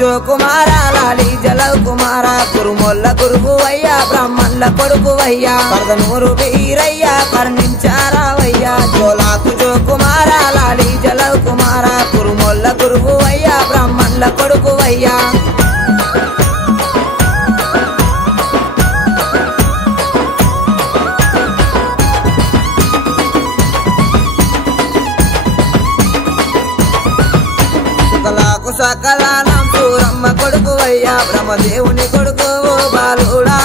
जो कुमारा लाली जलव कुमारा कुरुमोल्ल गुरुवయ్యా ब्राह्मणల కొడుకువయ్యా పరదనూరు వీరయ్యా కర్ణించారావయ్యా జోలాకు జో కుమారా లాలి జలవ్ కుమారా కురుమోల్ల గురువయ్యా బ్రాహ్మణల కొడుకువయ్యా సకలానం సూరమ్మ కొడుకువయ్యా బ్రహ్మదేవుని కొడుకు బాలుడా